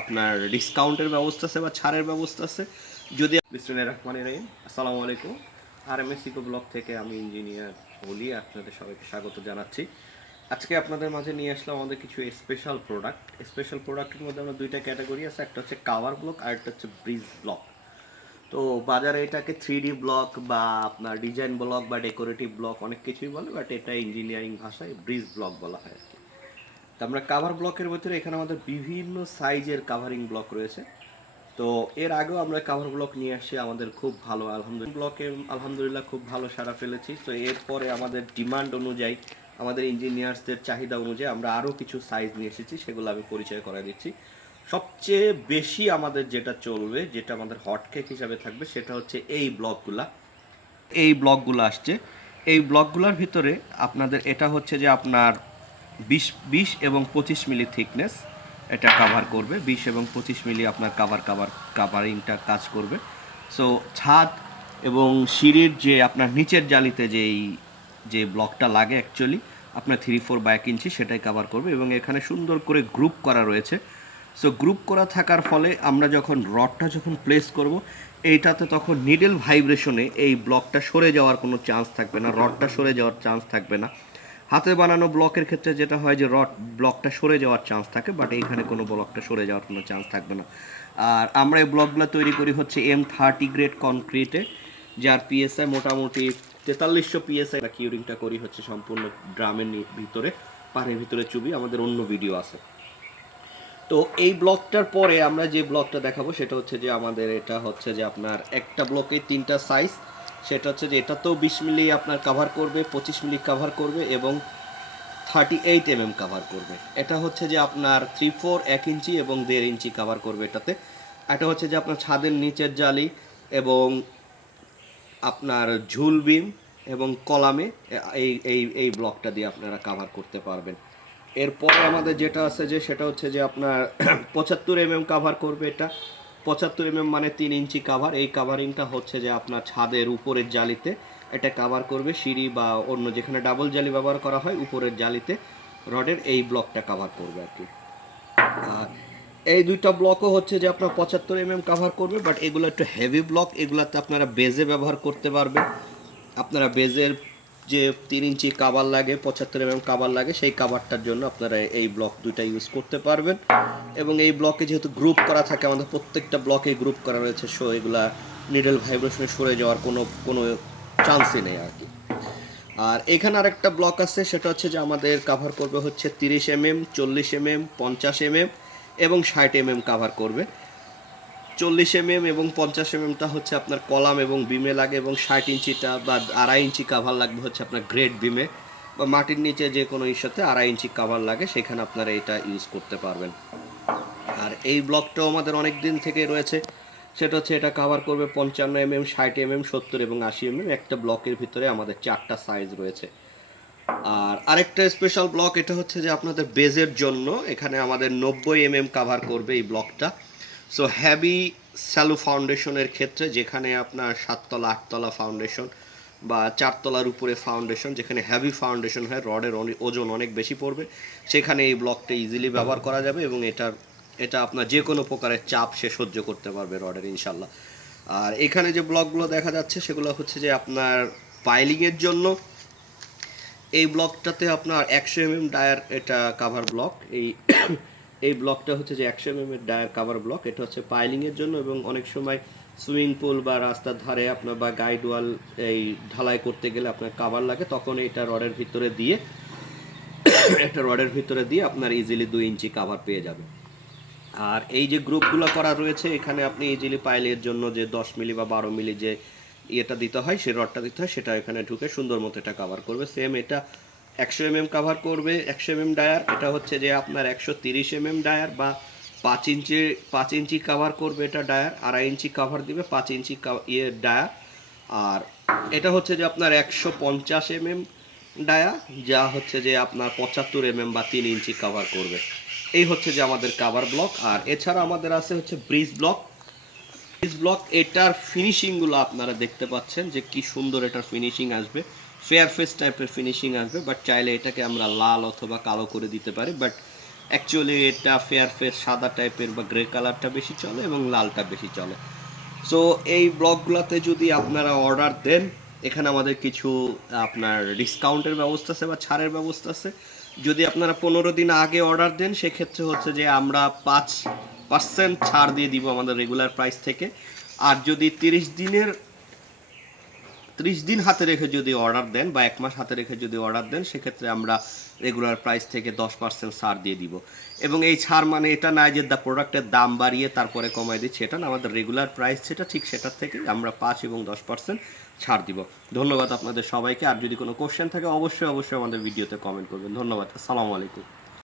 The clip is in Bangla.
আপনার ডিসকাউন্টের ব্যবস্থা আছে বা ছাড়ের ব্যবস্থা আছে। যদি বিসমুল্লাহ রহমান রহিম আসসালামু আলাইকুম। আর এম এস ব্লক থেকে আমি ইঞ্জিনিয়ার বলি, আপনাদের সবাইকে স্বাগত জানাচ্ছি। আজকে আপনাদের মাঝে নিয়ে আসলাম আমাদের কিছু স্পেশাল প্রোডাক্ট স্পেশাল প্রোডাক্টের মধ্যে আমরা দুইটা ক্যাটাগরি আছে, একটা হচ্ছে কাভার ব্লক আর একটা হচ্ছে ব্রিজ ব্লক তো বাজারে এটাকে থ্রি ডি ব্লক বা আপনার ডিজাইন ব্লক বা ডেকোরেটিভ ব্লক অনেক কিছুই বলে বাট এটা ইঞ্জিনিয়ারিং ভাষায় ব্রিজ ব্লক বলা হয় আর কি। আমরা কাভার ব্লকের ভিতরে এখানে আমাদের বিভিন্ন সাইজের কাভারিং ব্লক রয়েছে। তো এর আগেও আমরা কাভার ব্লক নিয়ে আসি আমাদের খুব ভালো, আলহামদুলিল্লাহ। ব্লকে আলহামদুলিল্লাহ খুব ভালো সাড়া ফেলেছি। তো এরপরে আমাদের ডিমান্ড অনুযায়ী, আমাদের ইঞ্জিনিয়ার্সদের চাহিদা অনুযায়ী আমরা আরও কিছু সাইজ নিয়ে এসেছি, সেগুলো আমি পরিচয় করে দিচ্ছি। সবচেয়ে বেশি আমাদের যেটা চলবে, যেটা আমাদের হটকেক হিসাবে থাকবে, সেটা হচ্ছে এই ব্লকগুলা এই ব্লকগুলো আসছে। এই ব্লকগুলোর ভিতরে আপনাদের, এটা হচ্ছে যে আপনার বিশ বিশ এবং পঁচিশ মিলি থিকনেস এটা কাভার করবে। বিশ এবং পঁচিশ মিলি আপনার কাভার কাভার কাভারিংটা কাজ করবে। সো ছাদ এবং সিঁড়ির যে আপনার নিচের জালিতে যেই, যে ব্লকটা লাগে অ্যাকচুয়ালি আপনার থ্রি ফোর বা এক ইঞ্চি সেটাই কাভার করবে এবং এখানে সুন্দর করে গ্রুপ করা রয়েছে। সো গ্রুপ করা থাকার ফলে আমরা যখন রডটা যখন প্লেস করব, এইটাতে তখন নিডেল ভাইব্রেশনে এই ব্লকটা সরে যাওয়ার কোনো চান্স থাকবে না, রডটা সরে যাওয়ার চান্স থাকবে না। হাতে বানানো ব্লকের ক্ষেত্রে যেটা হয় যে রড ব্লকটা সরে যাওয়ার চান্স থাকে বাট এইখানে কোনো ব্লকটা সরে যাওয়ার কোনো চান্স থাকবে না। আর আমরা এই ব্লকগুলো তৈরি করি হচ্ছে এম থার্টি গ্রেড কনক্রিটে যার পিএসআই মোটামুটি তেতাল্লিশশো পিএসআই কিউরিংটা করি হচ্ছে সম্পূর্ণ ড্রামের ভিতরে, পাড়ের ভিতরে চুবি, আমাদের অন্য ভিডিও আছে। তো এই ব্লকটার পরে আমরা যে ব্লকটা দেখাবো সেটা হচ্ছে যে আমাদের এটা হচ্ছে যে আপনার একটা ব্লকে তিনটা সাইজ সেটা হচ্ছে যে এটা তো বিশ মিলি আপনার কাভার করবে, পঁচিশ মিলি কাভার করবে এবং thirty eight M M cover করবে। এটা হচ্ছে যে আপনার থ্রি ফোর এক ইঞ্চি এবং দেড় ইঞ্চি কাভার করবে এটাতে। এটা হচ্ছে যে আপনার ছাদের নিচের জালি এবং আপনার ঝুল বিম এবং কলামে এই এই এই ব্লকটা দিয়ে আপনারা কাভার করতে পারবেন। এরপরে আমাদের যেটা আছে যে সেটা হচ্ছে যে আপনার পঁচাত্তর এম এম কাভার করবে এটা। পঁচাত্তর এম এম মানে তিন ইঞ্চি কাভার এই কাভারিংটা হচ্ছে যে আপনার ছাদের উপরের জালিতে। এটা কাভার করবে সিঁড়ি বা অন্য যেখানে ডাবল জালি ব্যবহার করা হয়, উপরের জালিতে রডের এই ব্লকটা কাভার করবে আর কি। আর এই দুইটা ব্লকও হচ্ছে যে আপনার পঁচাত্তর এম এম কাভার করবে বাট এগুলো একটু হেভি ব্লক এগুলাতে আপনারা বেজে ব্যবহার করতে পারবেন। আপনারা বেজের যে তিন ইঞ্চি কাবার লাগে, পঁচাত্তর এম কাবার লাগে, সেই কাবারটার জন্য আপনারা এই ব্লক দুইটা ইউজ করতে পারবেন। এবং এই ব্লকে যেহেতু গ্রুপ করা থাকে, আমাদের প্রত্যেকটা ব্লকে গ্রুপ করা রয়েছে সো এগুলা নিডল ভাইব্রেশনে সরে যাওয়ার কোনো কোনো চান্সই নেই আর কি। আর এখানে আরেকটা ব্লক আছে, সেটা হচ্ছে যে আমাদের কাভার করবে হচ্ছে তিরিশ এম এম চল্লিশ এম এম পঞ্চাশ এম এম এবং ষাট এম এম কাভার করবে। চল্লিশ এম এম এবং পঞ্চাশ এম এমটা হচ্ছে আপনার কলাম এবং বিমে লাগে এবং ষাট ইঞ্চিটা বা আড়াই ইঞ্চি কাভার লাগবে হচ্ছে আপনার গ্রেড বিমে বা মাটির নিচে যে কোনো ইস্যুতে আড়াই ইঞ্চি কাভার লাগে, সেখানে আপনারা এটা ইউজ করতে পারবেন। আর এই ব্লকটাও আমাদের অনেক দিন থেকে রয়েছে। সেটা হচ্ছে এটা কভার করবে পঞ্চান্ন এম এম ষাট এম এম সত্তর এবং আশি এম এম একটা ব্লকের ভিতরে আমাদের চারটা সাইজ রয়েছে। আর আরেকটা স্পেশাল ব্লক এটা হচ্ছে যে আপনাদের বেজের জন্য এখানে আমাদের নব্বই এম এম কাভার করবে এই ব্লকটা। সো হ্যাভি স্যালো ফাউন্ডেশনের ক্ষেত্রে যেখানে আপনার সাততলা, আটতলা ফাউন্ডেশন বা চারতলার উপরে ফাউন্ডেশন যেখানে হ্যাভি ফাউন্ডেশন হয় রডের ওজন অনেক বেশি পড়বে। সেখানে এই ব্লকটা ইজিলি ব্যবহার করা যাবে এবং এটার এটা আপনার যে কোনো প্রকারের চাপ সে সহ্য করতে পারবে রডের ইনশাল্লাহ আর এখানে যে ব্লকগুলো দেখা যাচ্ছে, সেগুলো হচ্ছে যে আপনার পাইলিংয়ের জন্য। এই ব্লকটাতে আপনার একশো এম এম ডায়ার এটা কাভার ব্লক এই এই ব্লকটা হচ্ছে যে একশো এম এম এর ডায়ার কাভার ব্লক এটা হচ্ছে পাইলিংয়ের জন্য এবং অনেক সময় সুইমিং পুল বা রাস্তার ধারে আপনার বা গাইড ওয়াল এই ঢালাই করতে গেলে আপনার কাভার লাগে, তখন এটা রডের ভিতরে দিয়ে, একটা রডের ভিতরে দিয়ে আপনার ইজিলি দুই ইঞ্চি কাভার পেয়ে যাবে। আর এই যে গ্রুপগুলো করা রয়েছে, এখানে আপনি ইজিলি পাইলের জন্য যে দশ মিলি বা বারো মিলি যে ইয়েটা দিতে হয় সেই রডটা দিতে হয়, সেটা এখানে ঢুকে সুন্দর মতো এটা কাভার করবে। সেম এটা একশো এম এম কাভার করবে, একশো এম এম ডায়ার এটা হচ্ছে যে আপনার একশো তিরিশ এম এম ডায়ার বা পাঁচ ইঞ্চি পাঁচ ইঞ্চি কাভার করবে এটা ডায়ার, আড়াই ইঞ্চি কাভার দিবে, পাঁচ ইঞ্চি ইয়ে ডায়ার। আর এটা হচ্ছে যে আপনার একশো পঞ্চাশ এম এম ডায়া যা হচ্ছে যে আপনার পঁচাত্তর এম এম বা তিন ইঞ্চি কাভার করবে। এই হচ্ছে যে আমাদের কাভার ব্লক আর এছাড়া আমাদের আছে হচ্ছে ব্রিজ ব্লক ব্রিজ ব্লক এটার ফিনিশিংগুলো আপনারা দেখতে পাচ্ছেন যে কি সুন্দর এটার ফিনিশিং আসবে। ফেয়ার ফেস টাইপের ফিনিশিং আসবে বাট চাইলে এটাকে আমরা লাল অথবা কালো করে দিতে পারি বাট অ্যাকচুয়ালি এটা ফেয়ার ফেস সাদা টাইপের বা গ্রে কালারটা বেশি চলে এবং লালটা বেশি চলে। সো এই ব্লগগুলোতে যদি আপনারা অর্ডার দেন, এখানে আমাদের কিছু, আপনার ডিসকাউন্টের ব্যবস্থা আছে বা ছাড়ের ব্যবস্থা আছে। যদি আপনারা পনেরো দিন আগে অর্ডার দেন, সেক্ষেত্রে হচ্ছে যে আমরা পাঁচ পার্সেন্ট ছাড় দিয়ে দিব আমাদের রেগুলার প্রাইস থেকে। আর যদি তিরিশ দিনের, ত্রিশ দিন হাতে রেখে যদি অর্ডার দেন বা এক মাস হাতে রেখে যদি অর্ডার দেন, সেক্ষেত্রে আমরা রেগুলার প্রাইস থেকে দশ পার্সেন্ট ছাড় দিয়ে দিব। এবং এই ছাড় মানে এটা না যে দ্য প্রোডাক্টের দাম বাড়িয়ে তারপরে কমাই দিচ্ছি, এটা না, আমাদের রেগুলার প্রাইস যেটা ঠিক সেটার থেকে আমরা পাঁচ এবং দশ পার্সেন্ট ছাড় দিব। ধন্যবাদ আপনাদের সবাইকে। আর যদি কোনো কোশ্চেন থাকে, অবশ্যই অবশ্যই আমাদের ভিডিওতে কমেন্ট করবেন। ধন্যবাদ। আসসালামু আলাইকুম।